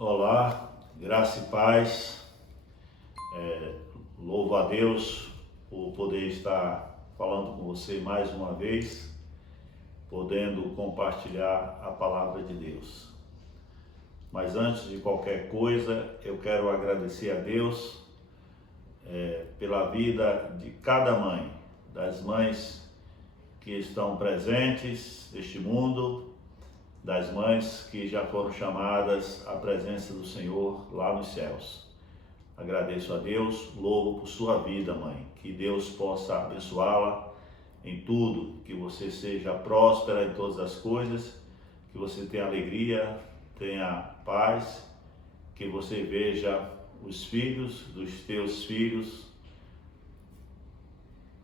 Olá, graça e paz. Louvo a Deus por poder estar falando com você mais uma vez, podendo compartilhar a palavra de Deus. Mas antes de qualquer coisa, eu quero agradecer a Deus pela vida de cada mãe, das mães que estão presentes neste mundo, das mães que já foram chamadas à presença do Senhor lá nos céus. Agradeço a Deus, louvo por sua vida, mãe. Que Deus possa abençoá-la em tudo, que você seja próspera em todas as coisas, que você tenha alegria, tenha paz, que você veja os filhos dos teus filhos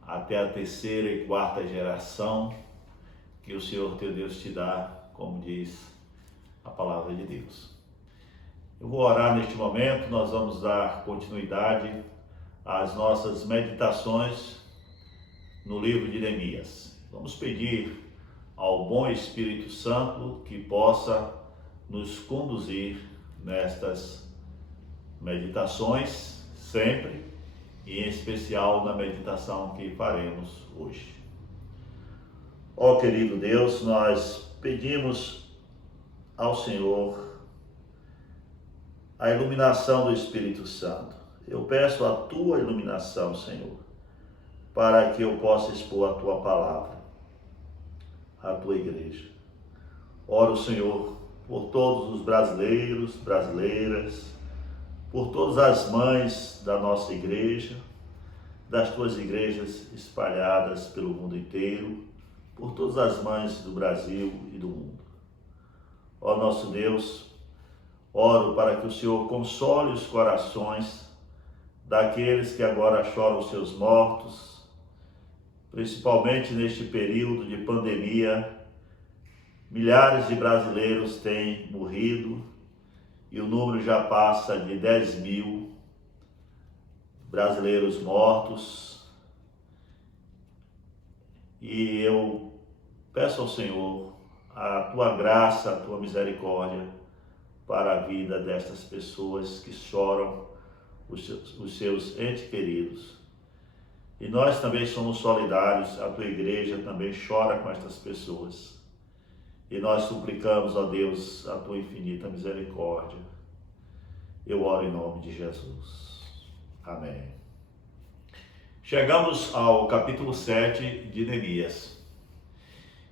até a terceira e quarta geração que o Senhor teu Deus te dá, como diz a palavra de Deus. Eu vou orar neste momento, nós vamos dar continuidade às nossas meditações no livro de Neemias. Vamos pedir ao bom Espírito Santo que possa nos conduzir nestas meditações sempre, e em especial na meditação que faremos hoje. Ó querido Deus, nós pedimos ao Senhor a iluminação do Espírito Santo. Eu peço a tua iluminação, Senhor, para que eu possa expor a tua palavra, a tua igreja. Oro, Senhor, por todos os brasileiros, brasileiras, por todas as mães da nossa igreja, das tuas igrejas espalhadas pelo mundo inteiro, por todas as mães do Brasil e do mundo. Ó nosso Deus, oro para que o Senhor console os corações daqueles que agora choram os seus mortos, principalmente neste período de pandemia. Milhares de brasileiros têm morrido e o número já passa de 10.000 brasileiros mortos. E eu peço ao Senhor a tua graça, a tua misericórdia para a vida destas pessoas que choram os seus entes queridos. E nós também somos solidários, a tua igreja também chora com estas pessoas. E nós suplicamos a Deus a tua infinita misericórdia. Eu oro em nome de Jesus. Amém. Chegamos ao capítulo 7 de Neemias.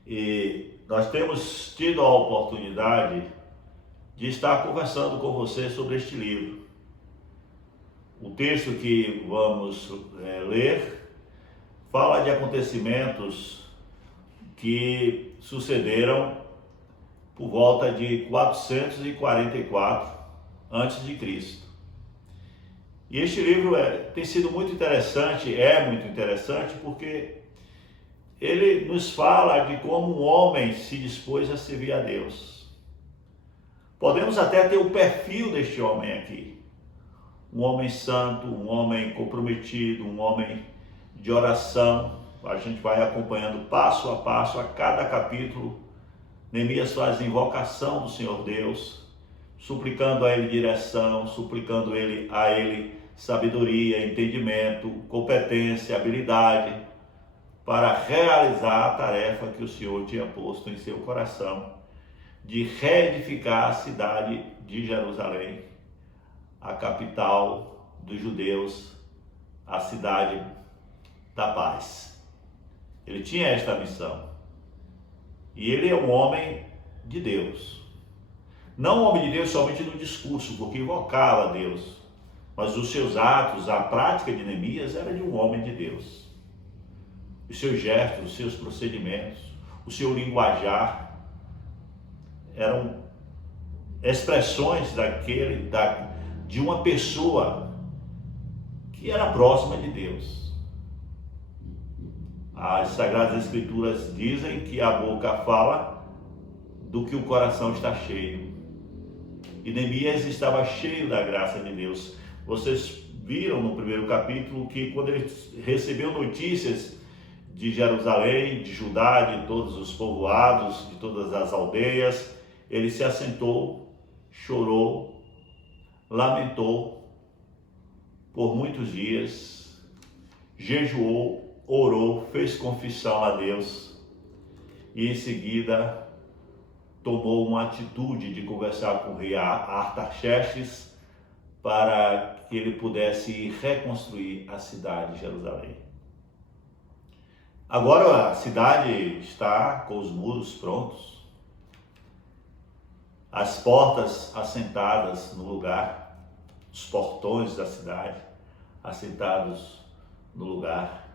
E nós temos tido a oportunidade de estar conversando com você sobre este livro. O texto que vamos ler fala de acontecimentos que sucederam por volta de 444 a.C. E este livro tem sido muito interessante, porque ele nos fala de como um homem se dispôs a servir a Deus. Podemos até ter o perfil deste homem aqui. Um homem santo, um homem comprometido, um homem de oração. A gente vai acompanhando passo a passo, a cada capítulo. Neemias faz invocação do Senhor Deus, suplicando a Ele direção, suplicando a Ele sabedoria, entendimento, competência, habilidade, para realizar a tarefa que o Senhor tinha posto em seu coração, de reedificar a cidade de Jerusalém, a capital dos judeus, a cidade da paz. Ele tinha esta missão. E ele é um homem de Deus. Não um homem de Deus somente no discurso, porque invocava a Deus, mas os seus atos, a prática de Neemias era de um homem de Deus. Os seus gestos, os seus procedimentos, o seu linguajar eram expressões de uma pessoa que era próxima de Deus. As Sagradas Escrituras dizem que a boca fala do que o coração está cheio. E Neemias estava cheio da graça de Deus. Vocês viram no primeiro capítulo que quando ele recebeu notícias de Jerusalém, de Judá, de todos os povoados, de todas as aldeias, ele se assentou, chorou lamentou por muitos dias, jejuou, orou, fez confissão a Deus e em seguida tomou uma atitude de conversar com o rei Artaxerxes para que ele pudesse reconstruir a cidade de Jerusalém. Agora a cidade está com os muros prontos, as portas assentadas no lugar, os portões da cidade assentados no lugar.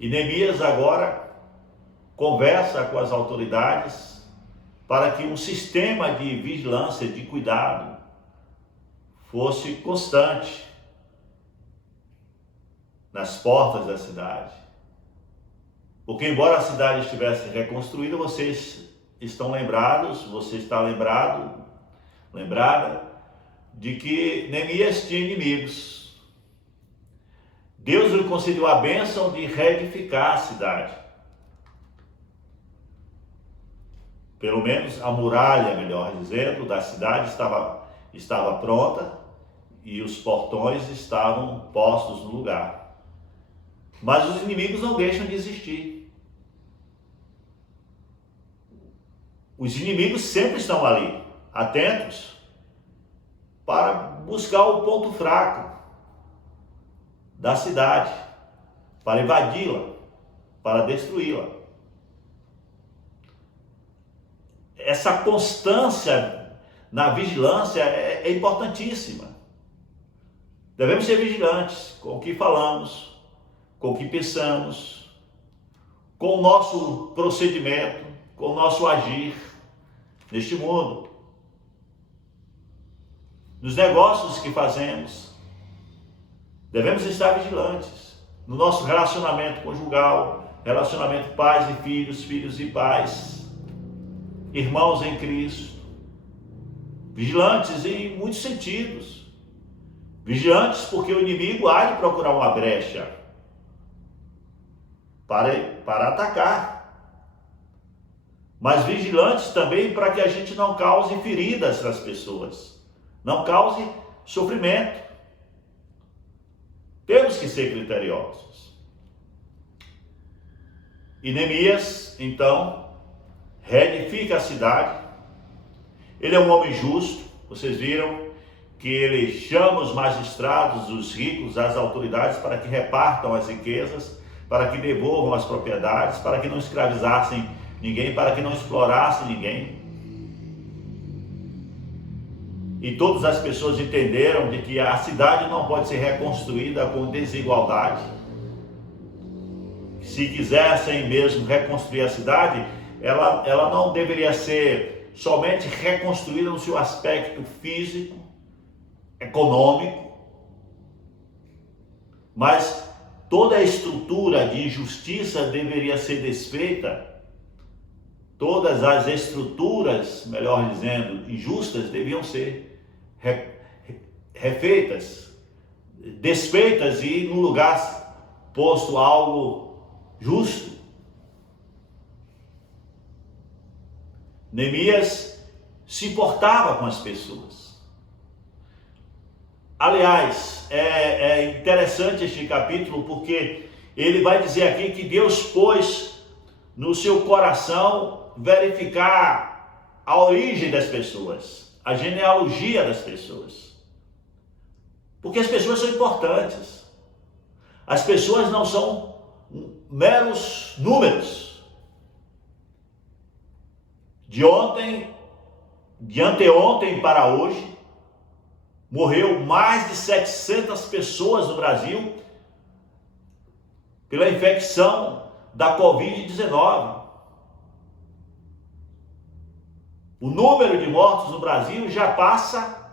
E Neemias agora conversa com as autoridades para que um sistema de vigilância, de cuidado, fosse constante nas portas da cidade. Porque embora a cidade estivesse reconstruída, vocês estão lembrados, você está lembrada de que Neemias tinha inimigos. Deus lhe concedeu a bênção de reedificar a cidade. Pelo menos a muralha, melhor dizendo, da cidade estava pronta e os portões estavam postos no lugar. Mas os inimigos não deixam de existir. Os inimigos sempre estão ali, atentos, para buscar o ponto fraco da cidade, para invadi-la, para destruí-la. Essa constância na vigilância é importantíssima. Devemos ser vigilantes com o que falamos, com o que pensamos, com o nosso procedimento, com o nosso agir neste mundo, nos negócios que fazemos. Devemos estar vigilantes no nosso relacionamento conjugal, relacionamento pais e filhos, filhos e pais, irmãos em Cristo. Vigilantes em muitos sentidos. Vigilantes porque o inimigo há de procurar uma brecha para atacar. Mas vigilantes também para que a gente não cause feridas nas pessoas, não cause sofrimento. Temos que ser criteriosos. E Neemias, então, reedifica a cidade. Ele é um homem justo. Vocês viram que ele chama os magistrados, os ricos, as autoridades para que repartam as riquezas, para que devolvam as propriedades, para que não escravizassem ninguém, para que não explorassem ninguém. E todas as pessoas entenderam de que a cidade não pode ser reconstruída com desigualdade. Se quisessem mesmo reconstruir a cidade, ela não deveria ser somente reconstruída no seu aspecto físico, econômico, mas toda a estrutura de injustiça deveria ser desfeita. Todas as estruturas, melhor dizendo, injustas, deviam ser refeitas, desfeitas e no lugar posto algo justo. Neemias se importava com as pessoas. Aliás, é interessante este capítulo porque ele vai dizer aqui que Deus pôs no seu coração verificar a origem das pessoas, a genealogia das pessoas. Porque as pessoas são importantes. As pessoas não são meros números. De anteontem para hoje, morreu mais de 700 pessoas no Brasil pela infecção da Covid-19. O número de mortos no Brasil já passa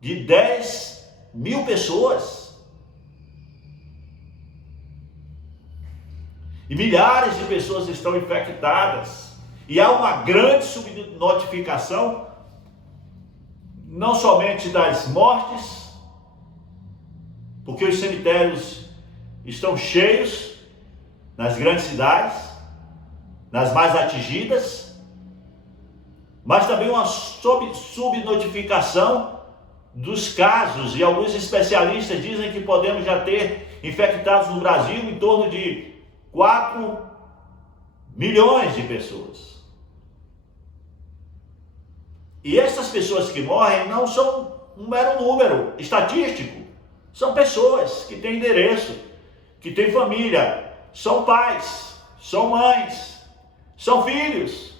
de 10 mil pessoas. E milhares de pessoas estão infectadas. E há uma grande subnotificação, não somente das mortes, porque os cemitérios estão cheios nas grandes cidades, nas mais atingidas, mas também uma subnotificação dos casos, e alguns especialistas dizem que podemos já ter infectados no Brasil em torno de 4 milhões de pessoas. E essas pessoas que morrem não são um mero número estatístico, são pessoas que têm endereço, que têm família, são pais, são mães, são filhos.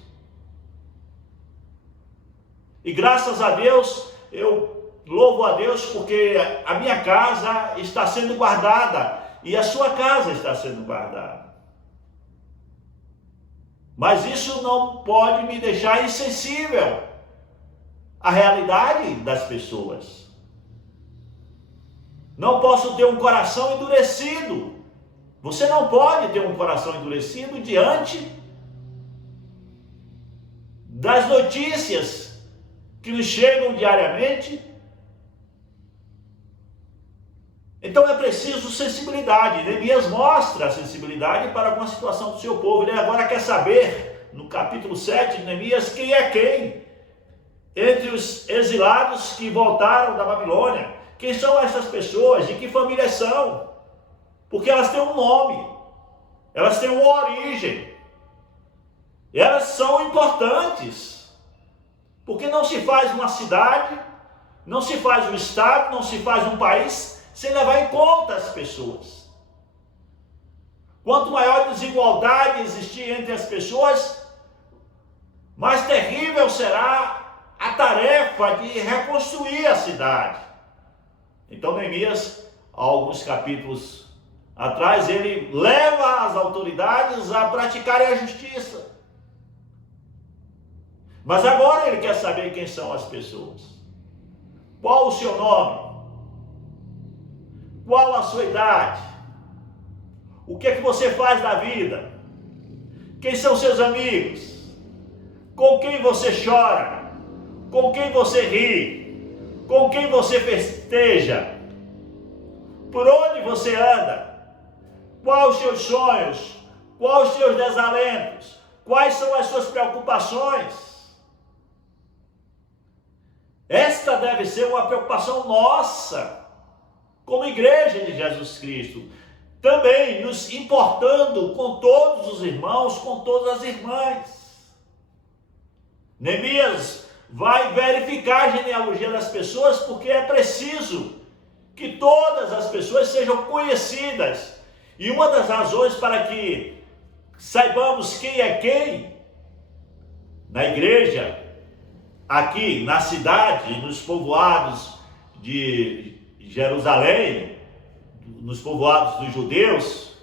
E graças a Deus, eu louvo a Deus porque a minha casa está sendo guardada e a sua casa está sendo guardada. Mas isso não pode me deixar insensível à realidade das pessoas. Não posso ter um coração endurecido. Você não pode ter um coração endurecido diante das notícias que nos chegam diariamente. Então é preciso sensibilidade. Neemias mostra a sensibilidade para com a situação do seu povo. Ele agora quer saber, no capítulo 7 de Neemias, quem é quem entre os exilados que voltaram da Babilônia. Quem são essas pessoas? De que família são? Porque elas têm um nome, elas têm uma origem, elas são importantes. Porque não se faz uma cidade, não se faz um estado, não se faz um país sem levar em conta as pessoas. Quanto maior desigualdade existir entre as pessoas, mais terrível será a tarefa de reconstruir a cidade. Então Neemias, há alguns capítulos atrás, ele leva as autoridades a praticarem a justiça. Mas agora ele quer saber quem são as pessoas. Qual o seu nome? Qual a sua idade? O que é que você faz da vida? Quem são seus amigos? Com quem você chora? Com quem você ri? Com quem você festeja? Por onde você anda? Quais os seus sonhos? Quais os seus desalentos? Quais são as suas preocupações? Esta deve ser uma preocupação nossa, como igreja de Jesus Cristo, também nos importando com todos os irmãos, com todas as irmãs. Neemias vai verificar a genealogia das pessoas, porque é preciso que todas as pessoas sejam conhecidas. E uma das razões para que saibamos quem é quem na igreja, aqui na cidade, nos povoados de Jerusalém, nos povoados dos judeus,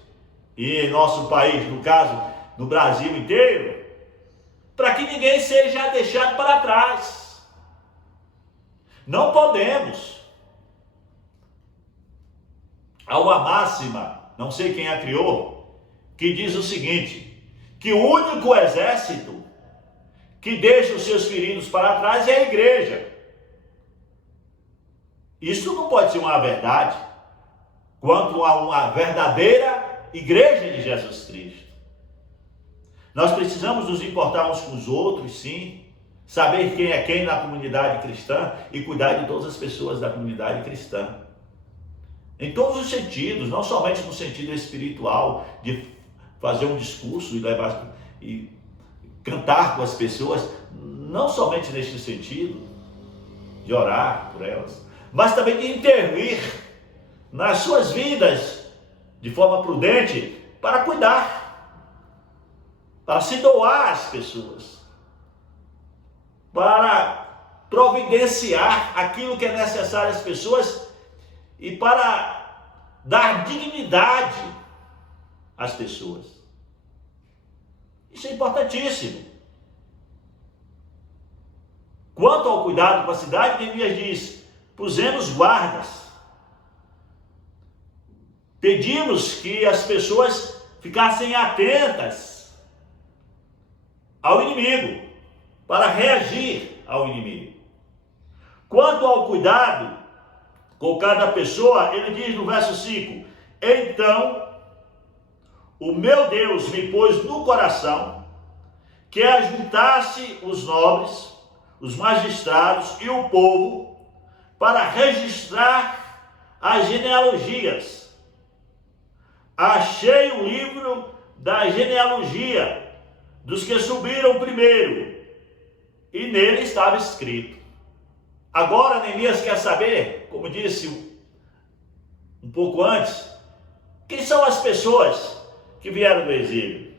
e em nosso país, no caso, no Brasil inteiro, para que ninguém seja deixado para trás. Não podemos. Há uma máxima, não sei quem a criou, que diz o seguinte, que o único exército que deixa os seus feridos para trás é a igreja. Isso não pode ser uma verdade quanto a uma verdadeira igreja de Jesus Cristo. Nós precisamos nos importar uns com os outros, sim, saber quem é quem na comunidade cristã e cuidar de todas as pessoas da comunidade cristã. Em todos os sentidos, não somente no sentido espiritual, de fazer um discurso e cantar com as pessoas, não somente neste sentido, de orar por elas, mas também de intervir nas suas vidas de forma prudente para cuidar, para se doar às pessoas, para providenciar aquilo que é necessário às pessoas e para dar dignidade às pessoas. Isso é importantíssimo. Quanto ao cuidado com a cidade, Neemias diz, pusemos guardas. Pedimos que as pessoas ficassem atentas ao inimigo, para reagir ao inimigo. Quanto ao cuidado com cada pessoa, ele diz no verso 5, então o meu Deus me pôs no coração que ajuntasse os nobres, os magistrados e o povo, para registrar as genealogias. Achei o livro da genealogia dos que subiram primeiro, e nele estava escrito. Agora Neemias quer saber, como disse um pouco antes, quem são as pessoas que vieram do exílio?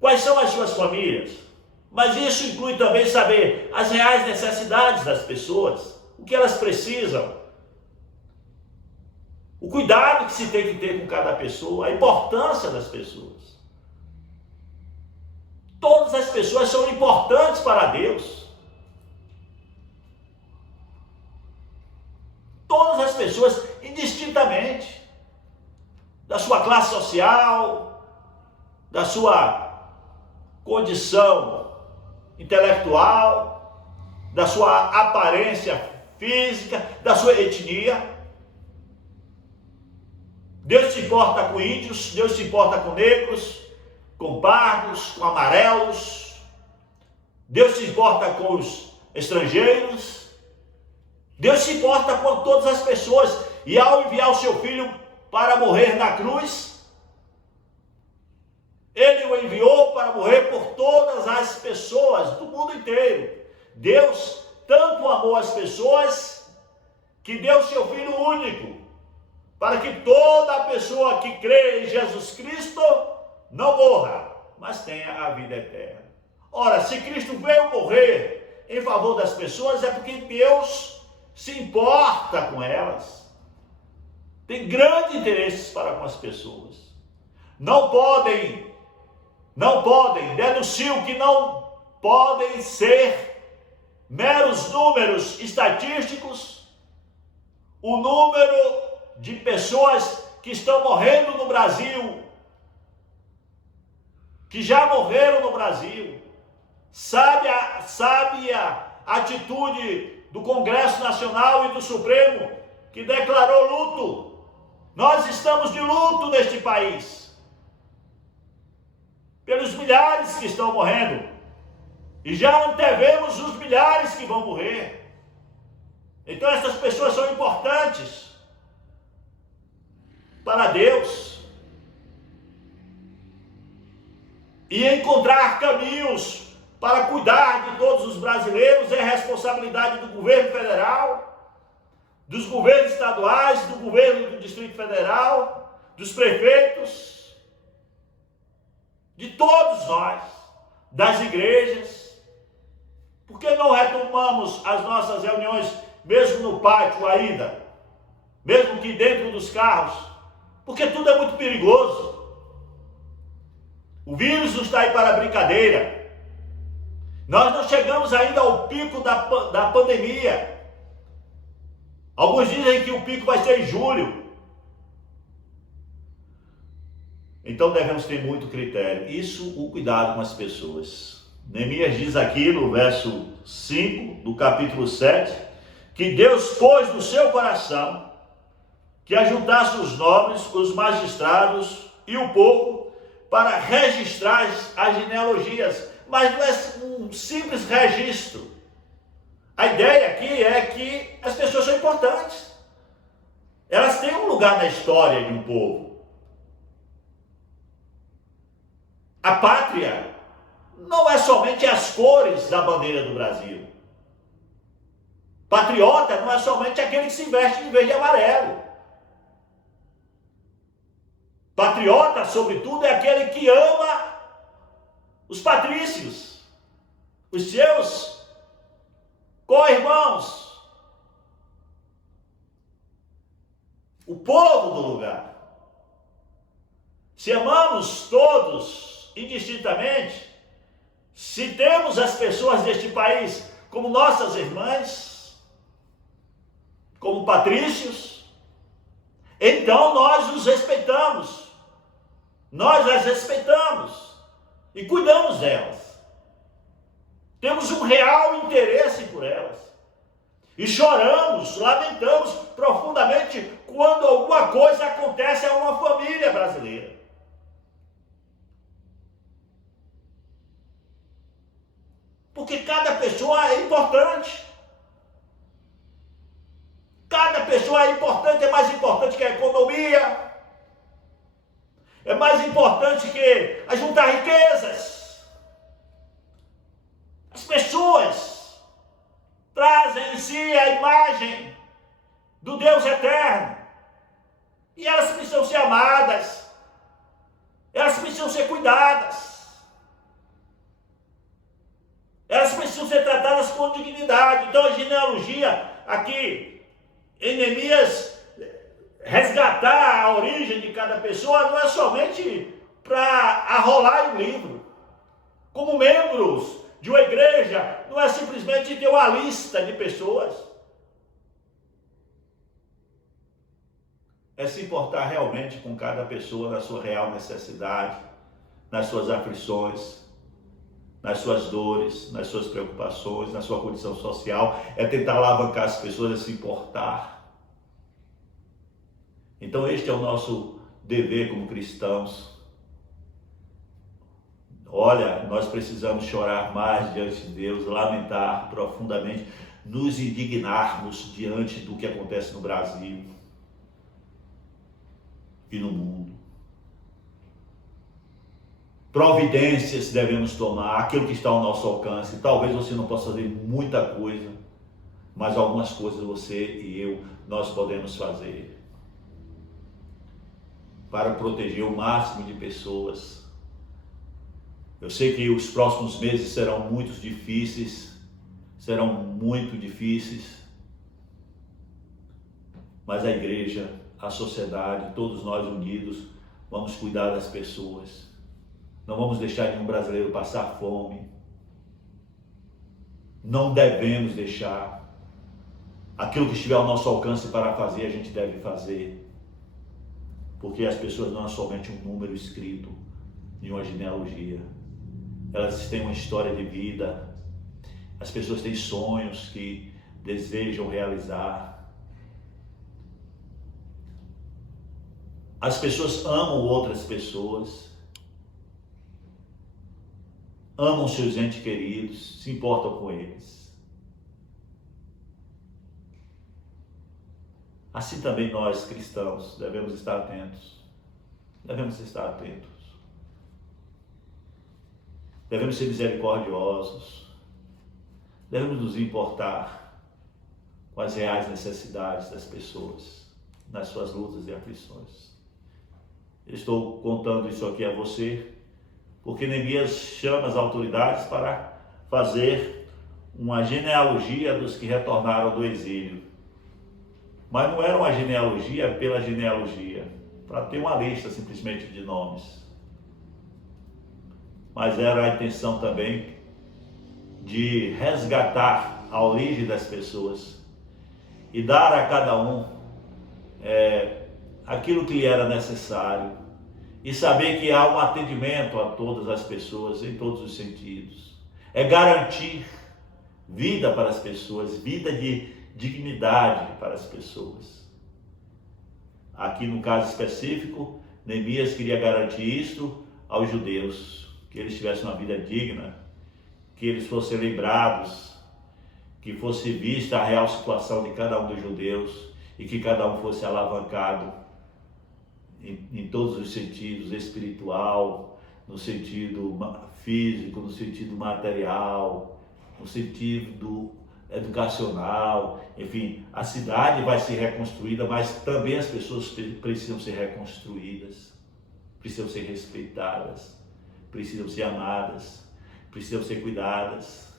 Quais são as suas famílias? Mas isso inclui também saber as reais necessidades das pessoas, o que elas precisam, o cuidado que se tem que ter com cada pessoa, a importância das pessoas. Todas as pessoas são importantes para Deus. Todas as pessoas, indistintamente, da sua classe social, da sua condição intelectual, da sua aparência física, da sua etnia. Deus se importa com índios, Deus se importa com negros, com pardos, com amarelos. Deus se importa com os estrangeiros. Deus se importa com todas as pessoas. E ao enviar o seu filho para morrer na cruz, ele o enviou para morrer por todas as pessoas do mundo inteiro. Deus tanto amou as pessoas que deu seu Filho único, para que toda pessoa que crê em Jesus Cristo não morra, mas tenha a vida eterna. Ora, se Cristo veio morrer em favor das pessoas, é porque Deus se importa com elas. Tem grandes interesses para com as pessoas. Não podem, denunciam que não podem ser meros números estatísticos, o número de pessoas que estão morrendo no Brasil, que já morreram no Brasil. Sabe a atitude do Congresso Nacional e do Supremo, que declarou luto. Nós estamos de luto neste país, pelos milhares que estão morrendo, e já antevemos os milhares que vão morrer. Então essas pessoas são importantes para Deus. E encontrar caminhos para cuidar de todos os brasileiros é responsabilidade do governo federal, dos governos estaduais, do governo do Distrito Federal, dos prefeitos, de todos nós, das igrejas. Por que não retomamos as nossas reuniões, mesmo no pátio ainda, mesmo que dentro dos carros? Porque tudo é muito perigoso. O vírus não está aí para brincadeira. Nós não chegamos ainda ao pico da pandemia. Alguns dizem que o pico vai ser em julho. Então devemos ter muito critério. Isso, o cuidado com as pessoas. Neemias diz aqui no verso 5 do capítulo 7, que Deus pôs no seu coração que ajuntasse os nobres, os magistrados e o povo para registrar as genealogias. Mas não é um simples registro. A ideia aqui é que as pessoas são importantes. Elas têm um lugar na história de um povo. A pátria não é somente as cores da bandeira do Brasil. Patriota não é somente aquele que se veste de verde e amarelo. Patriota, sobretudo, é aquele que ama os patrícios, os seus co-irmãos, o povo do lugar. Se amamos todos indistintamente, se temos as pessoas deste país como nossas irmãs, como patrícios, então nós os respeitamos, nós as respeitamos e cuidamos delas. Temos um real interesse por elas. E choramos, lamentamos profundamente quando alguma coisa acontece a uma família brasileira. Porque cada pessoa é importante. que a economia. É mais importante que ajuntar riquezas. As pessoas trazem em si a imagem do Deus eterno. E elas precisam ser amadas. Elas precisam ser cuidadas. Elas precisam ser tratadas com dignidade. Então a genealogia aqui, em Neemias, resgatar a origem de cada pessoa não é somente para arrolar um livro. Como membros de uma igreja, não é simplesmente ter uma lista de pessoas. É se importar realmente com cada pessoa na sua real necessidade, nas suas aflições, nas suas dores, nas suas preocupações, na sua condição social. É tentar alavancar as pessoas a se importar. Então este é o nosso dever como cristãos. Olha, nós precisamos chorar mais diante de Deus, lamentar profundamente, nos indignarmos diante do que acontece no Brasil e no mundo. Providências devemos tomar, aquilo que está ao nosso alcance. Talvez você não possa fazer muita coisa, mas algumas coisas você e eu, nós podemos fazer para proteger o máximo de pessoas. Eu sei que os próximos meses serão muito difíceis, mas a igreja, a sociedade, todos nós unidos, vamos cuidar das pessoas. Não vamos deixar nenhum brasileiro passar fome. Não devemos deixar. Aquilo que estiver ao nosso alcance para fazer, a gente deve fazer. Porque as pessoas não são somente um número escrito em uma genealogia. Elas têm uma história de vida. As pessoas têm sonhos que desejam realizar. As pessoas amam outras pessoas. Amam seus entes queridos, se importam com eles. Assim também nós, cristãos, devemos estar atentos. Devemos ser misericordiosos. Devemos nos importar com as reais necessidades das pessoas, nas suas lutas e aflições. Eu estou contando isso aqui a você, porque Neemias chama as autoridades para fazer uma genealogia dos que retornaram do exílio. Mas não era uma genealogia pela genealogia, para ter uma lista simplesmente de nomes. Mas era a intenção também de resgatar a origem das pessoas e dar a cada um aquilo que lhe era necessário. E saber que há um atendimento a todas as pessoas, em todos os sentidos. É garantir vida para as pessoas, vida de dignidade para as pessoas. Aqui no caso específico, Neemias queria garantir isto aos judeus, que eles tivessem uma vida digna, que eles fossem lembrados, que fosse vista a real situação de cada um dos judeus e que cada um fosse alavancado em todos os sentidos, espiritual, no sentido físico, no sentido material, no sentido educacional. Enfim, a cidade vai ser reconstruída, mas também as pessoas precisam ser reconstruídas, precisam ser respeitadas, precisam ser amadas, precisam ser cuidadas.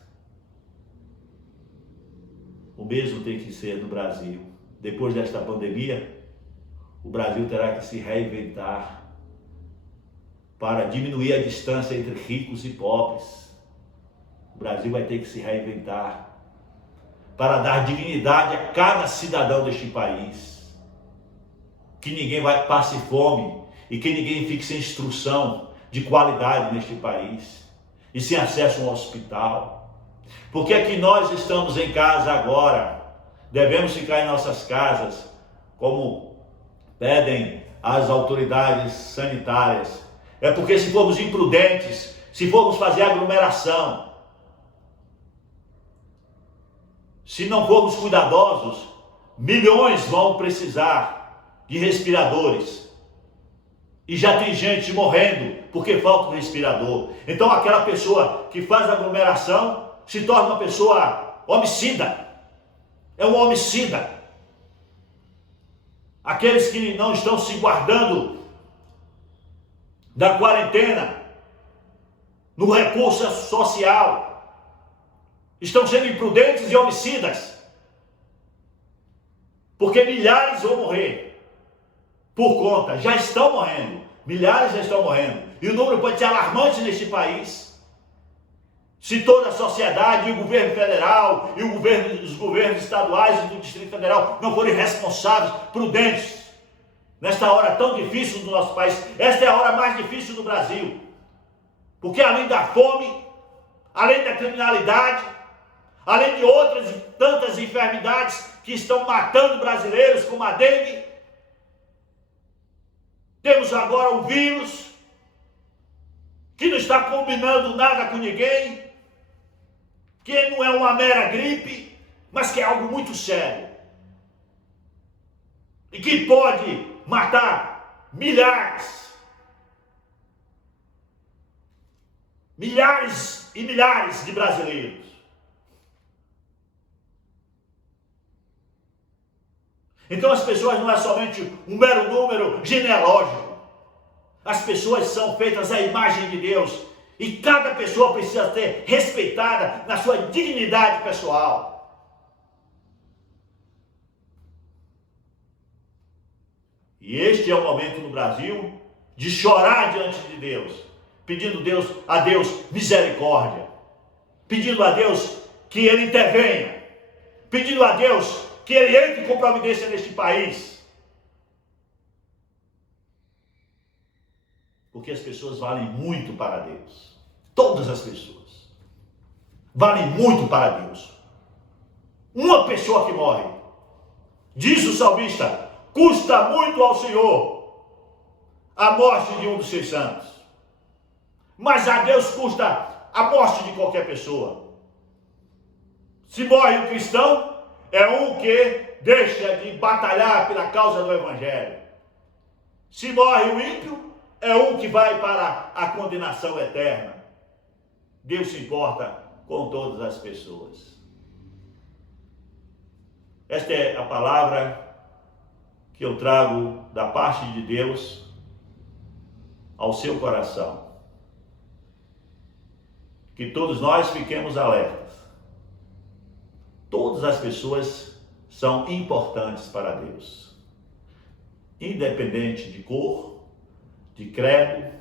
O mesmo tem que ser no Brasil. Depois desta pandemia, o Brasil terá que se reinventar para diminuir a distância entre ricos e pobres. O Brasil vai ter que se reinventar para dar dignidade a cada cidadão deste país. Que ninguém passe fome e que ninguém fique sem instrução de qualidade neste país e sem acesso a um hospital. Porque é que nós estamos em casa agora, devemos ficar em nossas casas, como pedem as autoridades sanitárias. É porque se formos imprudentes, se formos fazer aglomeração, se não formos cuidadosos, milhões vão precisar de respiradores. E já tem gente morrendo porque falta um respirador. Então aquela pessoa que faz aglomeração se torna uma pessoa homicida. É um homicida. Aqueles que não estão se guardando da quarentena, no recurso social, estão sendo imprudentes e homicidas. Porque milhares vão morrer por conta, já estão morrendo. Milhares já estão morrendo. E o número pode ser alarmante neste país. Se toda a sociedade, e o governo federal, e os governos estaduais e do Distrito Federal não forem responsáveis, prudentes, nesta hora tão difícil do nosso país. Esta é a hora mais difícil do Brasil. Porque além da fome, além da criminalidade, além de outras e tantas enfermidades que estão matando brasileiros, como a dengue, temos agora um vírus que não está combinando nada com ninguém, que não é uma mera gripe, mas que é algo muito sério. E que pode matar milhares e milhares de brasileiros. Então as pessoas não é somente um mero número genealógico. As pessoas são feitas à imagem de Deus. E cada pessoa precisa ser respeitada na sua dignidade pessoal. E este é o momento no Brasil de chorar diante de Deus, pedindo a Deus misericórdia, pedindo a Deus que Ele intervenha, pedindo a Deus que Ele entre com providência neste país. Porque as pessoas valem muito para Deus. Todas as pessoas valem muito para Deus. Uma pessoa que morre, diz o salmista, custa muito ao Senhor a morte de um dos seus santos. Mas a Deus custa a morte de qualquer pessoa. Se morre um cristão, é um que deixa de batalhar pela causa do Evangelho. Se morre o ímpio, é um que vai para a condenação eterna. Deus se importa com todas as pessoas. Esta é a palavra que eu trago da parte de Deus ao seu coração. Que todos nós fiquemos alertas. Todas as pessoas são importantes para Deus. Independente de cor, de credo,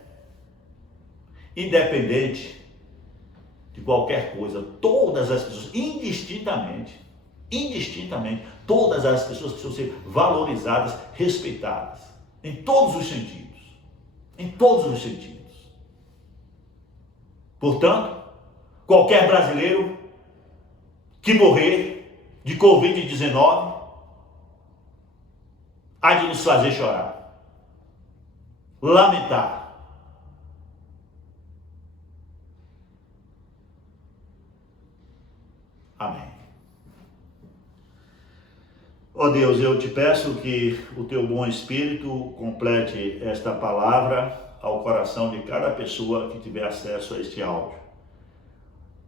independente de qualquer coisa, todas as pessoas, indistintamente, todas as pessoas precisam ser valorizadas, respeitadas, em todos os sentidos, Portanto, qualquer brasileiro que morrer de Covid-19 há de nos fazer chorar, lamentar. Amém. Ó Deus, eu te peço que o teu bom Espírito complete esta palavra ao coração de cada pessoa que tiver acesso a este áudio,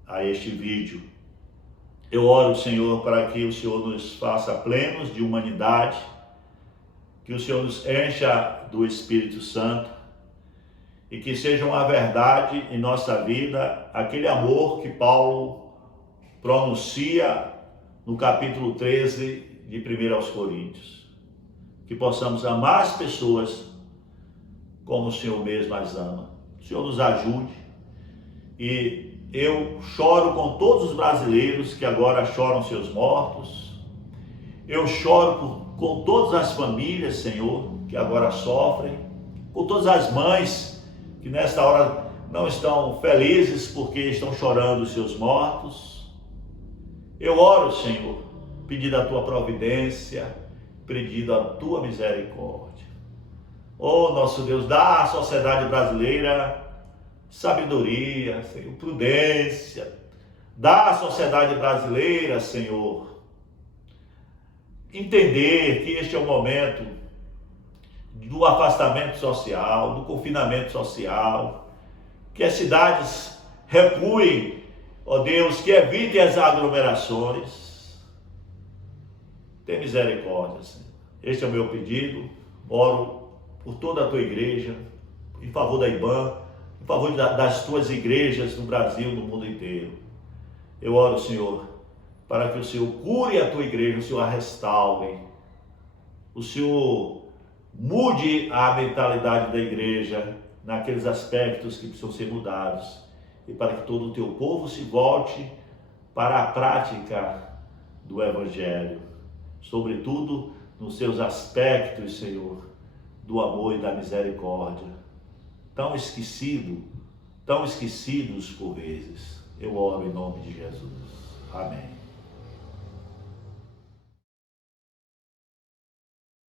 a este vídeo. Eu oro, Senhor, para que o Senhor nos faça plenos de humanidade, que o Senhor nos encha do Espírito Santo e que seja uma verdade em nossa vida, aquele amor que Paulo pronuncia no capítulo 13 de 1 aos Coríntios. Que possamos amar as pessoas como o Senhor mesmo as ama. O Senhor nos ajude. E eu choro com todos os brasileiros que agora choram seus mortos. Eu choro com todas as famílias, Senhor, que agora sofrem. Com todas as mães que nesta hora não estão felizes porque estão chorando os seus mortos. Eu oro, Senhor, pedindo a tua providência, pedindo a tua misericórdia. Oh, nosso Deus, dá à sociedade brasileira sabedoria, Senhor, prudência. Dá à sociedade brasileira, Senhor, entender que este é o momento do afastamento social, do confinamento social, que as cidades recuem, ó Deus, que evitem as aglomerações. Tem misericórdia, Senhor. Este é o meu pedido. Oro por toda a tua igreja, em favor da IBAM, em favor das tuas igrejas no Brasil, no mundo inteiro. Eu oro, Senhor, para que o Senhor cure a tua igreja, o Senhor a restaure, o Senhor mude a mentalidade da igreja naqueles aspectos que precisam ser mudados, e para que todo o teu povo se volte para a prática do Evangelho, sobretudo nos seus aspectos, Senhor, do amor e da misericórdia, tão esquecidos por vezes. Eu oro em nome de Jesus. Amém.